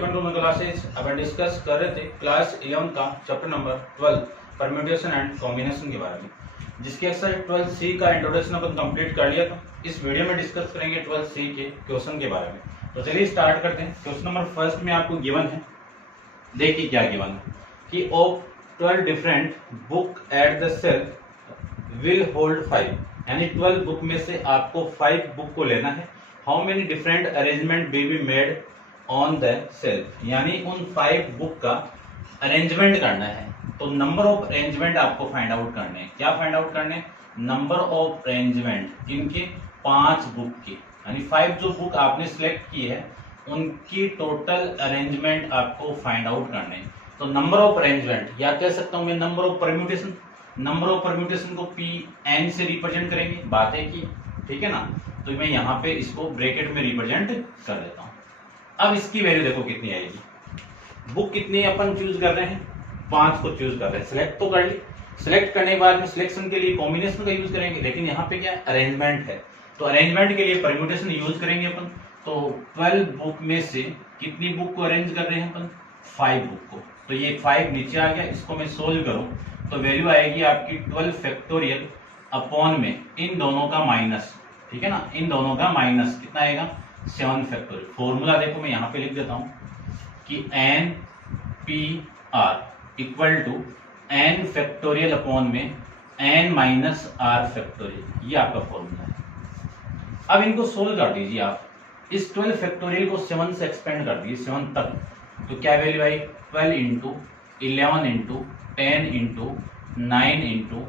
Welcome to my classes. अपन discuss कर रहे थे क्लास 11 का chapter number 12 permutation and combination के बारे में, जिसके एक्सरसाइज 12 सी का इंट्रोडक्शन अपन कंप्लीट कर लिया था। इस वीडियो में डिस्कस करेंगे 12 सी के क्वेश्चन के बारे में। तो चलिए स्टार्ट करते हैं। क्वेश्चन नंबर फर्स्ट में आपको गिवन है, देखिए क्या गिवन है कि of 12 different book at the self will hold 5, यानी 12 बुक में से आपको 5 बुक को लेना है। How many different arrangement will be made on the self, यानी उन 5 बुक का अरेंजमेंट करना है। तो नंबर ऑफ अरेंजमेंट आपको फाइंड आउट करने हैं। क्या फाइंड आउट करने हैं? नंबर ऑफ अरेंजमेंट इनके 5 बुक के, यानी 5 जो बुक आपने सिलेक्ट की है उनकी टोटल अरेंजमेंट आपको फाइंड आउट करने हैं। तो नंबर ऑफ अरेंजमेंट, या कह सकता हूं मैं number of permutation, number of permutation को Pn से रिप्रेजेंट करेंगे, बात है कि ठीक है ना। तो मैं यहाँ पे इसको ब्रैकेट में रिप्रेजेंट कर देता हूं। अब इसकी वैल्यू देखो कितनी आएगी। बुक कितनी अपन चूज कर रहे हैं? 5 को चूज कर रहे हैं। सिलेक्ट तो कर ली, सिलेक्ट करने के बाद में सिलेक्शन के लिए कॉम्बिनेशन का यूज करेंगे, लेकिन यहाँ पे क्या अरेंजमेंट है, तो अरेंजमेंट के लिए परम्यूटेशन यूज करेंगे अपन। तो 12 बुक में से कितनी बुक को अरेंज कर रहे हैं अपन? 5 बुक को। तो ये 5 नीचे आ गया, इसको मैं सोल्व करूं तो वैल्यू आएगी आपकी 12 फैक्टोरियल अपॉन में इन दोनों का माइनस, ठीक है ना, इन दोनों का माइनस कितना आएगा? 7 फैक्टोरियल। फॉर्मूला देखो मैं यहाँ पे लिख देता हूं कि N P R equal to N factorial upon में एन माइनस आर फैक्टोरियल, ये आपका फॉर्मूला है। अब इनको सोल्व कर दीजिए आप। इस 12 फैक्टोरियल को 7 से एक्सपेंड कर दीजिए 7 तक, तो क्या वैल्यू आई? 12 into 11 into 10 into 9 into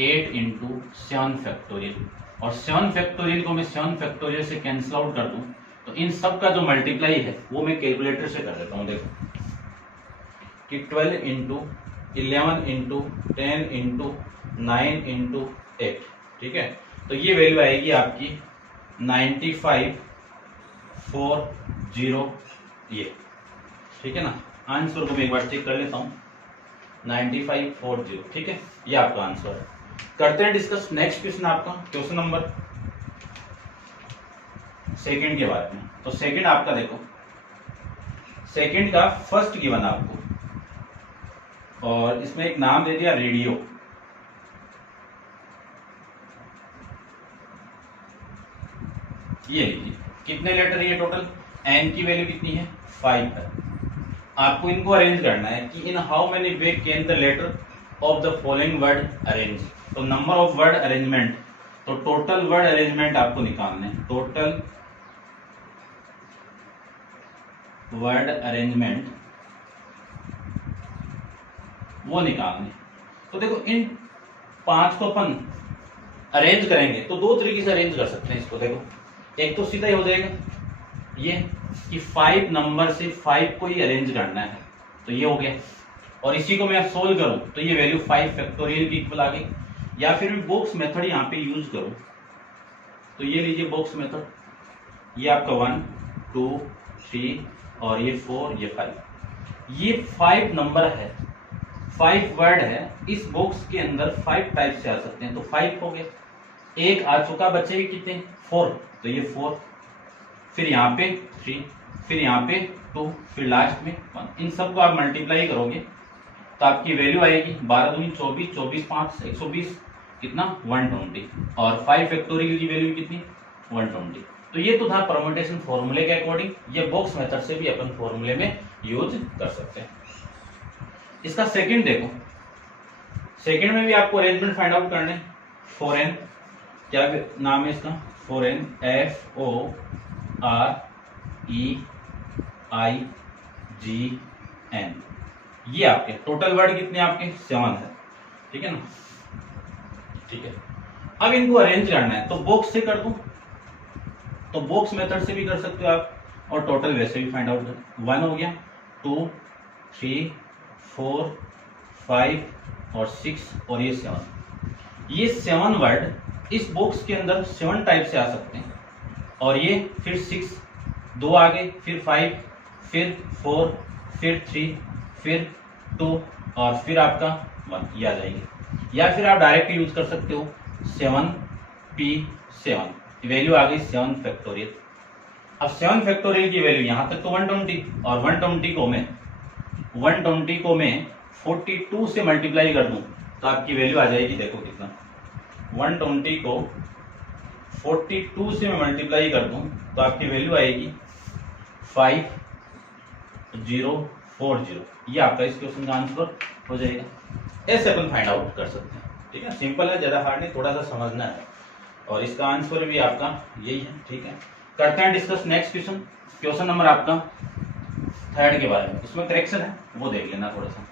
8 into 7 factorial. और 7 फैक्टोरियल को मैं 7 फैक्टोरियल से कैंसिल आउट कर दूं तो इन सब का जो मल्टीप्लाई है वो मैं कैलकुलेटर से कर देता हूं। देखो कि 12 इंटू 11 इंटू 10 इंटू 9 इंटू 8, ठीक है। तो ये वैल्यू आएगी आपकी 9540, ये ठीक है ना। आंसर को मैं एक बार चेक कर लेता हूं, 9540, ठीक है, ये आपका आंसर है। करते हैं डिस्कस नेक्स्ट क्वेश्चन, आपका क्वेश्चन नंबर सेकंड के बारे में। तो सेकंड आपका देखो, सेकंड का फर्स्ट गिवन आपको, और इसमें एक नाम दे दिया रेडियो। ये लीजिए, कितने लेटर है ये टोटल? एन की वैल्यू कितनी है? 5 है। आपको इनको अरेंज करना है कि in how many way can the letter of the following word arrange. तो नंबर ऑफ वर्ड अरेंजमेंट, तो टोटल वर्ड अरेंजमेंट आपको निकालना है, टोटल वर्ड अरेंजमेंट वो निकालने। तो देखो इन 5 को अपन अरेंज करेंगे तो 2 तरीके से अरेंज कर सकते हैं इसको। देखो एक तो सीधा ही हो जाएगा ये कि 5 नंबर से 5 को ही अरेंज करना है, तो ये हो गया। और इसी को मैं सोल्व करूं तो ये वैल्यू 5 फैक्टोरियल की इक्वल आ गई। या फिर मैं बॉक्स मेथड यहाँ पे यूज करूं तो ये लीजिए बॉक्स मेथड, ये आपका 1 2 3 और ये 4 ये 5, ये 5 नंबर है, 5 वर्ड है। इस बॉक्स के अंदर 5 टाइप से आ सकते हैं, तो 5 हो गए। एक आ चुका, बचे कितने? 4, तो ये 4, फिर यहाँ पे 3, फिर यहाँ पे 2, फिर लास्ट में 1। इन सबको आप मल्टीप्लाई करोगे तो आपकी वैल्यू आएगी 12 दूनी 24, 24 5 120, कितना? 120। और 5 फैक्टोरियल की वैल्यू कितनी? 120। तो ये तो था परम्यूटेशन फॉर्मूले के अकॉर्डिंग। ये बॉक्स मेथड से भी अपन फॉर्मूले में यूज कर सकते हैं। इसका सेकंड देखो, सेकंड में भी आपको अरेंजमेंट फाइंड आउट करने। 4n, क्या नाम है इसका? 4n FOREIGN। ये आपके टोटल वर्ड कितने? आपके 7 है, ठीक है ना, ठीक है। अब इनको अरेंज करना है तो बॉक्स से कर दूं तो बॉक्स मेथड से भी कर सकते हो आप, और टोटल वैसे भी फाइंड आउट कर। 1 हो गया, 2 3 4 5 और 6 और ये 7। ये 7 वर्ड इस बॉक्स के अंदर 7 टाइप से आ सकते हैं। और ये फिर 6, 2 आगे, फिर 5, फिर 4, फिर 3, फिर 2 और फिर आपका 1, ये आ जाएगी। या फिर आप डायरेक्ट यूज कर सकते हो 7p7, वैल्यू आ गई 7 फैक्टोरियल। अब 7 फैक्टोरियल की वैल्यू यहाँ तक तो 120 और 120 को मैं 42 से मल्टीप्लाई कर दूं तो आपकी वैल्यू आ जाएगी, देखो कितना, 120 को 42 से मैं मल्टीप्लाई कर दूं तो आपकी वैल्यू आएगी 5040। ये आपका इस क्वेश्चन का आंसर हो जाएगा। ऐसे अपन फाइंड आउट कर सकते हैं, ठीक है, सिंपल है, ज्यादा हार्ड नहीं, थोड़ा सा समझना है और इसका आंसर भी आपका यही है, ठीक है। करते हैं discuss next question, question number आपका 3 के बारे में। इसमें करेक्शन है वो देख लेना थोड़ा सा।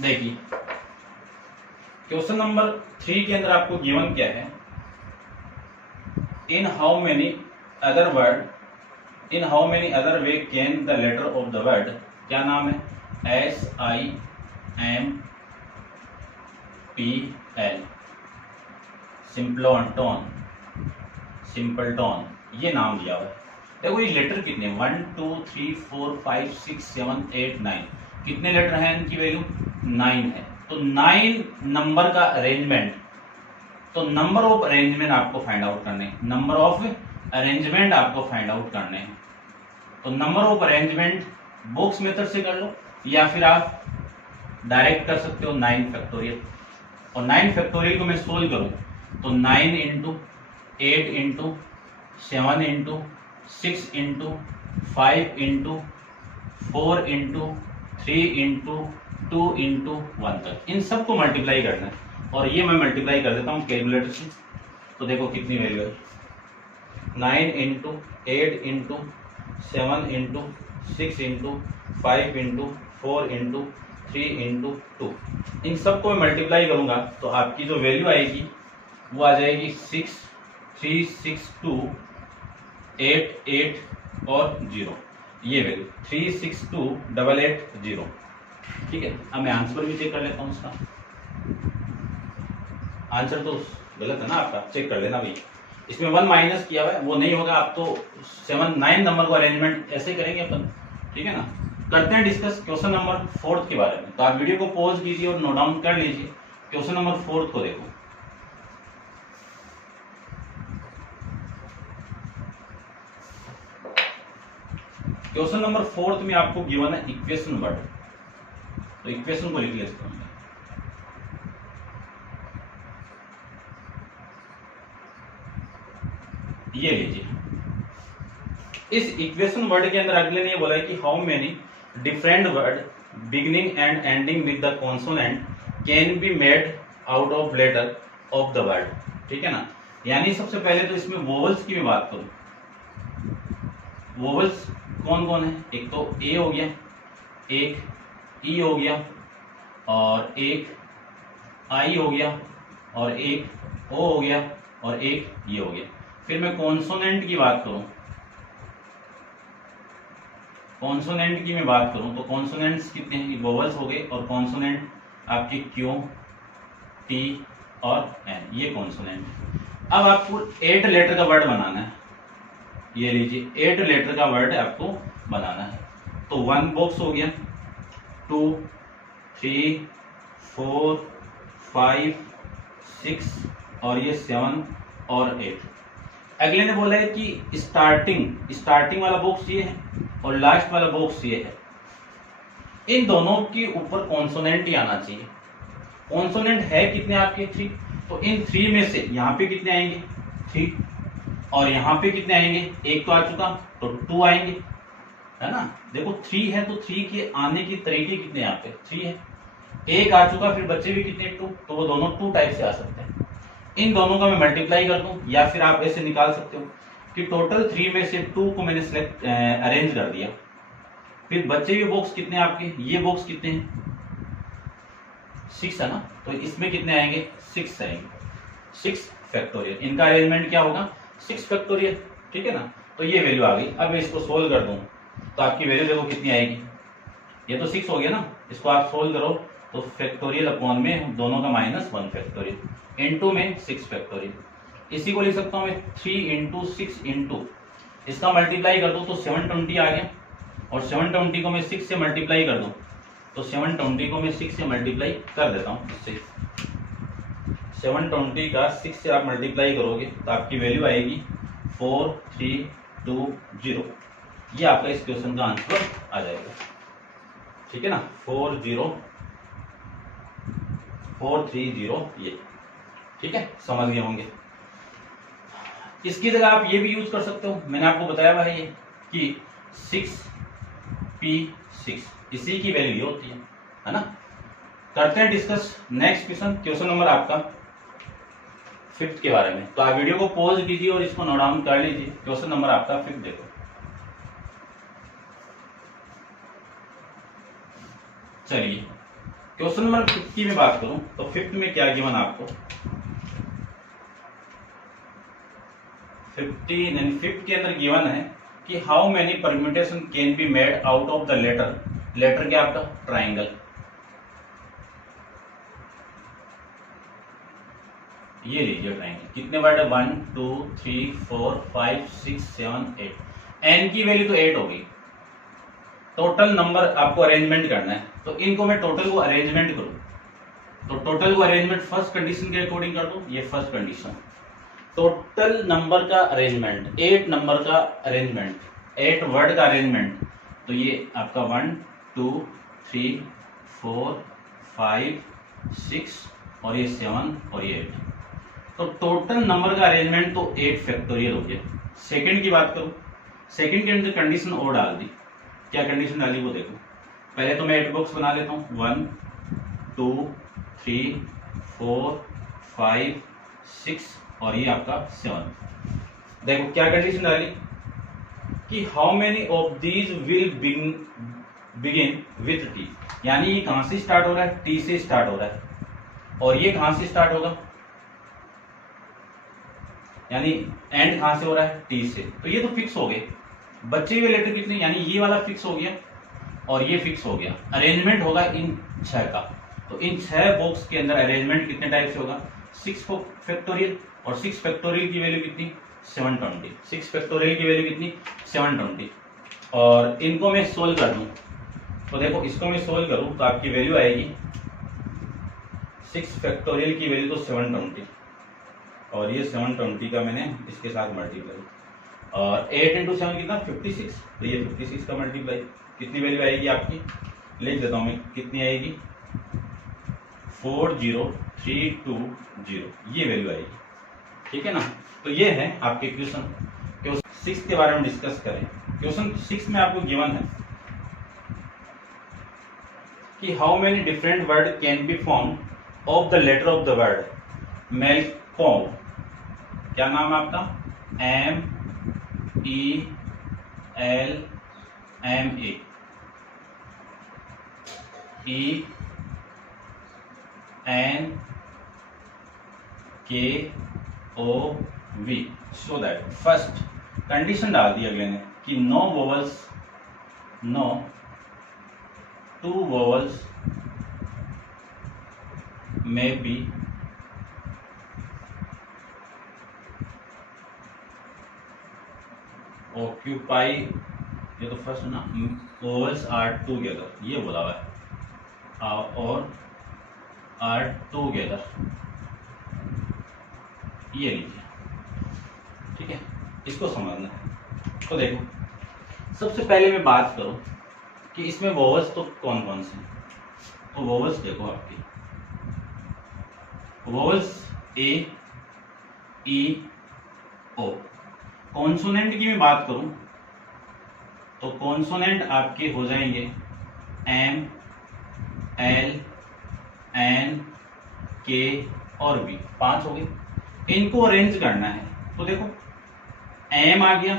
देखिए क्वेश्चन नंबर 3 के अंदर आपको गिवन क्या है, in how many other way can the letter of the word, क्या नाम है, SIMPL, सिंपलटोन, ये नाम दिया हुआ है। देखो ये लेटर कितने, 1 2 3 4 5 6 7 8 9, कितने लेटर हैं, इनकी वैल्यू 9 है। तो 9 नंबर का अरेंजमेंट, तो नंबर ऑफ अरेंजमेंट आपको फाइंड आउट करने हैं, नंबर ऑफ अरेंजमेंट आपको फाइंड आउट करने हैं। तो number of arrangement box method से कर लो या फिर आप डायरेक्ट कर सकते हो 9 फैक्टोरियल। और 9 फैक्टोरियल को मैं सोल्व करूं तो 9 into 8 into 7 into 6 into 5 into 4 into 3 into 2 into 1 तक इन सबको मल्टीप्लाई करना है। और ये मैं मल्टीप्लाई कर देता हूँ कैलकुलेटर से, तो देखो कितनी वैल्यू है, 9 into 8 into 7 into 6 into 5 into 4 into 3 into 2, इन सबको मैं मल्टीप्लाई करूंगा तो आपकी जो वैल्यू आएगी वो आ जाएगी 6 3 6 2 8 8 और 0, ये वैल्यू 3 6 2 8 8 0, ठीक है। अब मैं आंसर भी चेक कर लेता हूँ इसका, आंसर तो गलत है ना आपका, चेक कर लेना भाई, इसमें 1 माइनस किया हुआ है वो नहीं होगा, आप तो 9 नंबर को अरेंजमेंट ऐसे करेंगे अपन, ठीक है ना। करते हैं डिस्कस क्वेश्चन नंबर 4 के बारे में। तो आप वीडियो को पॉज कीजिए और नोट डाउन कर लीजिए, क्वेश्चन नंबर 4 को देखो। क्वेश्चन नंबर 4 में आपको गिवन है इक्वेशन वर्ड, तो इक्वेशन को लिख लेते हैं। ये लीजिए, इस इक्वेशन वर्ड के अंदर अगले ने ये बोला है कि how many different word beginning and ending with the consonant can be made out of letter of the word, ठीक है ना। यानी सबसे पहले तो इसमें वोवल्स की भी बात करूं, वोवल्स कौन कौन है, एक तो ए हो गया, एक ई हो गया, और एक आई हो गया, और एक ओ हो गया, और एक ये हो गया। फिर मैं कॉन्सोनेंट की बात करूं, कॉन्सोनेंट की मैं बात करूं तो कॉन्सोनेंट्स कितने हैं, वोवल्स हो गए, और कॉन्सोनेंट आपके क्यू टी और एन, ये कॉन्सोनेंट। अब आपको 8 लेटर का वर्ड बनाना है, ये लीजिए 8 लेटर का वर्ड आपको बनाना है। तो 1 बॉक्स हो गया, 2 3 4 5 6 और ये 7 और 8। अगले ने बोला है कि स्टार्टिंग वाला बॉक्स ये है और लास्ट वाला बॉक्स ये है, इन दोनों के ऊपर कॉन्सोनेंट ही आना चाहिए। कॉन्सोनेंट है कितने आपके 3, तो इन 3 में से यहाँ पे कितने आएंगे 3, और यहाँ पे कितने आएंगे, एक तो आ चुका तो 2 आएंगे, है ना। देखो 3 है तो 3 के आने की तरीके कितने यहाँ पे 3 है, एक आ चुका, फिर बच्चे भी कितने 2, तो वो दोनों 2 टाइप से आ सकते हैं। इन दोनों का मैं मल्टीप्लाई कर दूं, या फिर आप ऐसे निकाल सकते हो कि टोटल 3 में से 2 को मैंने सिलेक्ट अरेंज कर दिया, फिर बच्चे भी बॉक्स कितने आपके, ये बॉक्स कितने हैं 6 है ना, तो इसमें कितने आएंगे 6 आएंगे, 6 फैक्टोरियल। इनका अरेंजमेंट क्या होगा 6 फैक्टोरियल, ठीक है ना। तो ये वैल्यू आ गई। अब मैं इसको सोल्व कर दूं तो आपकी वैल्यू देखो कितनी आएगी, ये तो 6 हो गया ना, इसको आप सोल्व करो तो फैक्टोरियल अपॉन में दोनों का -1 फैक्टोरियल, इनटू में 6 फैक्टोरियल। इसी को लिख सकता हूं मैं 3 इंटू 6 इंटू, इसका मल्टीप्लाई कर दो तो 720 आ गया, और 720 को मैं 6 से मल्टीप्लाई कर दूं तो 720 को मैं 6 से मल्टीप्लाई कर देता हूं, इससे 720 का 6 से आप मल्टीप्लाई करोगे तो आपकी वैल्यू आएगी 4320। ये आपका इस क्वेश्चन का आंसर आ जाएगा। ठीक है ना, 40430 ये। ठीक है, समझ गए होंगे। इसकी जगह आप ये भी यूज कर सकते हो, मैंने आपको बताया हुआ है ये कि 6p6 इसी की वैल्यू ये होती है ना। करते हैं डिस्कस नेक्स्ट क्वेश्चन नंबर आपका 5th के बारे में। तो आप वीडियो को पॉज कीजिए और इसको नोट डाउन कर लीजिए। क्वेश्चन नंबर आपका 5 देखो। चलिए क्वेश्चन नंबर 5 की मैं बात करूं तो 5th में क्या गिवन आपको 5th के अंदर गिवन है कि how many permutation can be made out of the letter क्या आपका ट्राइंगल। ये लीजिए ट्राइंगल, कितने वर्ड है 1 2 3 4 5 6 7 8, एन की वैल्यू तो 8 होगी। टोटल नंबर आपको अरेंजमेंट करना है, तो इनको मैं टोटल को अरेंजमेंट करूं तो टोटल को अरेंजमेंट फर्स्ट कंडीशन के अकॉर्डिंग कर दूं। ये फर्स्ट कंडीशन, टोटल नंबर का अरेंजमेंट 8 नंबर का अरेंजमेंट 8 वर्ड का अरेंजमेंट, तो ये आपका 1 2 3 4 5 6 और ये 7 और ये 8, तो टोटल नंबर का अरेंजमेंट तो 8 फैक्टोरियल हो गया। सेकंड की बात करूं, सेकंड के अंदर कंडीशन और डाल दी। क्या कंडीशन डाली वो देखो। पहले तो मैं 8 बॉक्स बना लेता हूं, 1 2 3 4 5 6 और ये आपका 7। देखो क्या कंडीशन डाली कि how many of these will begin with T, यानी ये कहां से स्टार्ट हो रहा है, टी से स्टार्ट हो रहा है, और ये कहां से स्टार्ट होगा, यानी एंड कहां से हो रहा है, टी से। तो ये तो फिक्स हो गए। बचे हुए लेटर कितने, यानी ये वाला फिक्स हो गया और ये फिक्स हो गया। अरेंजमेंट होगा इन 6 का, तो इन 6 बॉक्स के अंदर अरेंजमेंट कितने टाइप से होगा, 6 फैक्टोरियल, और 6 फैक्टोरियल की वैल्यू कितनी 720। 6 फैक्टोरियल की वैल्यू कितनी 720। और इनको मैं सोल्व कर दूं तो देखो, इसको मैं सोल्व करूं तो आपकी वैल्यू आएगी 6 फैक्टोरियल की वैल्यू तो 720, और ये 720 का मैंने इसके साथ मल्टीप्लाई, और 8 इंटू 7 कितना 56, तो ये 56 का मल्टीप्लाई कितनी वैल्यू आएगी आपकी, लिख देता हूं मैं, कितनी आएगी 40320, ये वैल्यू आएगी। ठीक है ना, तो ये है आपके क्वेश्चन 6 के बारे में डिस्कस करें। क्वेश्चन 6 में आपको गिवन है कि how many different word can be form of the letter of the word मेलकॉम। क्या नाम है आपका, MELMA, ENKOV, so that first condition डाल दी अगले ने कि नो वोवल्स, नो 2 वोवल्स में बी ऑक्यूपाई, ये तो फर्स्ट ना, वोवल्स आर टूगेदर, ये बोला हुआ है, और आर टूगेदर, ये लीजिए। ठीक है, इसको समझना है। तो देखो, सबसे पहले मैं बात करूं कि इसमें वोवल्स तो कौन कौन से हैं, तो वोवल्स देखो आपकी, वोवल्स ए ई ओ। कॉन्सोनेंट की मैं बात करूं तो कॉन्सोनेंट आपके हो जाएंगे एम एल एन के और बी, 5 हो गए। इनको अरेंज करना है, तो देखो एम आ गया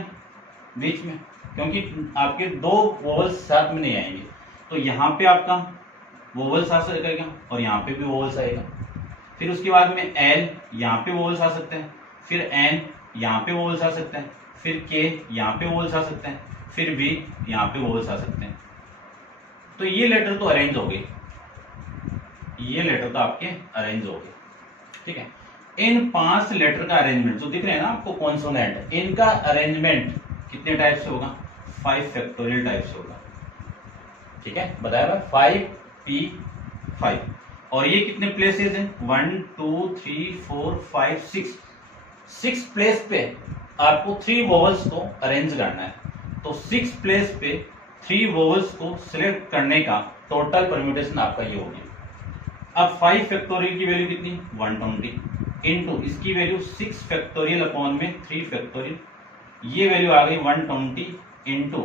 बीच में, क्योंकि आपके 2 वोवल्स साथ में नहीं आएंगे, तो यहाँ पे आपका वोवल्स आ सकेगा और यहाँ पे भी वोवल्स आएगा। फिर उसके बाद में एल, यहाँ पे वोवल्स आ सकते हैं, फिर एन यहाँ पे वोवल्स आ सकते हैं, फिर के यहाँ पे वोवल्स आ सकते हैं, फिर बी यहाँ पे वोवल्स आ सकते हैं। तो ये लेटर तो अरेंज हो गए, ये लेटर तो आपके अरेंज हो गए। ठीक है, इन 5 लेटर का अरेंजमेंट जो दिख रहे हैं ना आपको कॉन्सोनेंट, इनका अरेंजमेंट कितने टाइप से होगा, 5 फैक्टोरियल टाइप से होगा। ठीक है, बताया 5P5, और ये कितने प्लेसेस हैं 1 2 3 4 5 6 प्लेस पे आपको 3 वोवल्स को अरेंज करना है। तो 6 प्लेस पे 3 वोवल्स को सिलेक्ट करने का टोटल परम्यूटेशन आपका ये हो गया। अब 5 फैक्टोरियल की वैल्यू कितनी 120 इंटू इसकी वैल्यू 6 फैक्टोरियल अपॉन में 3 फैक्टोरियल, ये वैल्यू आ गई 120 इंटू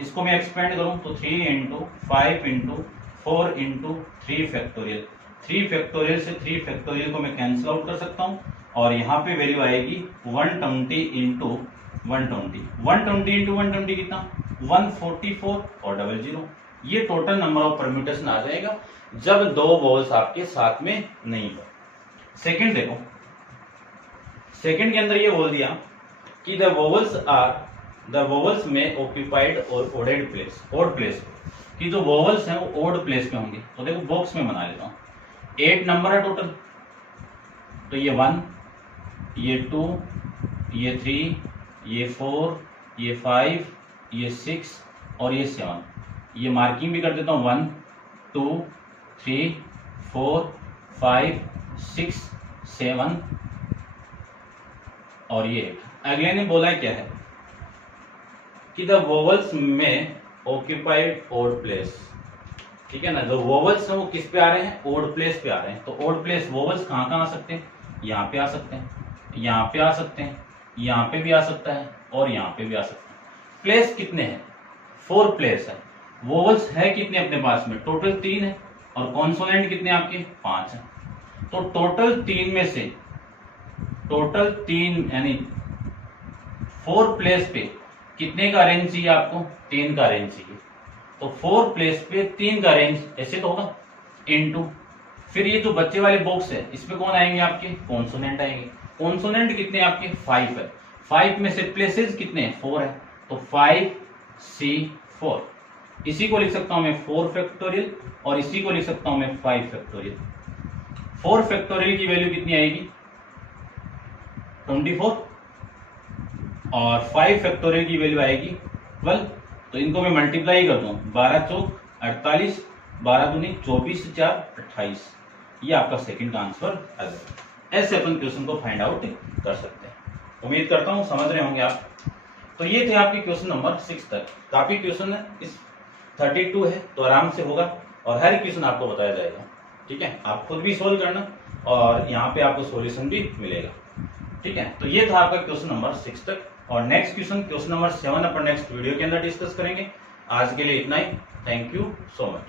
इसको मैं एक्सपेंड करूं तो 3 into 5 into 4 into 3 factorial. 3 factorial से 3 फैक्टोरियल को मैं कैंसिल आउट कर सकता हूं और यहाँ पे वैल्यू आएगी 120 इंटू 120 इंटू 120 कितना 144 और 00। ये टोटल नंबर ऑफ परम्यूटेशन आ जाएगा जब 2 वोवल्स आपके साथ में नहीं हो। सेकंड देखो, सेकंड के अंदर ये बोल दिया कि द वोवल्स में ऑक्यूपाइड और ओडेड प्लेस, ओड प्लेस कि जो वोवल्स हैं वो ओड प्लेस पे होंगे। तो देखो बॉक्स में बना लेता हूँ, 8 नंबर है टोटल, तो ये 1, ये 2, ये 3, ये 4, ये 5, ये 6 और ये 7। ये मार्किंग भी कर देता हूँ 1 2 3 4 5 6 7 और ये 8। अगले ने बोला क्या है कि द वोवल्स में ऑक्यूपाइड ओड प्लेस, ठीक है ना। जो वोवल्स हैं वो किस पे आ रहे हैं ओड प्लेस पे आ रहे हैं। तो ओड प्लेस वोवल्स कहाँ कहाँ आ सकते हैं, यहाँ पे आ सकते हैं, यहाँ पे आ सकते हैं, यहाँ पे भी आ सकता है और यहाँ पे भी आ सकता है। प्लेस कितने हैं 4 प्लेस है। वोवल्स है कितने अपने पास में टोटल 3 है और कॉन्सोनेंट कितने आपके 5 है। तो टोटल 3 में से टोटल 3 यानी 4 प्लेस पे कितने का अरेंज चाहिए आपको 3 का अरेंज चाहिए। तो 4 प्लेस पे 3 का अरेंज ऐसे तो होगा इनटू फिर ये जो बच्चे वाले बॉक्स है इस पे कौन आएंगे आपके कॉन्सोनेंट आएंगे। कॉन्सोनेंट कितने आपके 5 है। 5 में से प्लेसेस कितने हैं 4 है। तो 5C4 इसी को लिख सकता हूं मैं 4 फैक्टोरियल और इसी को लिख सकता हूं मैं 5 फैक्टोरियल। 4 फैक्टोरियल की वैल्यू कितनी आएगी 24 और 5 फैक्टोरियल की वैल्यू आएगी 12। तो इनको मैं मल्टीप्लाई कर दूं 12 चौक 48, 12 दूनी 24, 4 28। ये आपका सेकंड का आंसर आ जाएगा। ऐसे अपन क्वेश्चन को फाइंड आउट कर सकते हैं। उम्मीद करता हूं समझ रहे होंगे आप। तो ये थे आपके क्वेश्चन नंबर 6 तक। काफी क्वेश्चन है, इस 32 है तो आराम से होगा और हर क्वेश्चन आपको बताया जाएगा। ठीक है, आप खुद भी सोल्व करना और यहाँ पे आपको सॉल्यूशन भी मिलेगा। ठीक है, तो ये था आपका क्वेश्चन नंबर 6 तक और नेक्स्ट क्वेश्चन नंबर 7 अपन नेक्स्ट वीडियो के अंदर डिस्कस करेंगे। आज के लिए इतना ही। Thank you so much.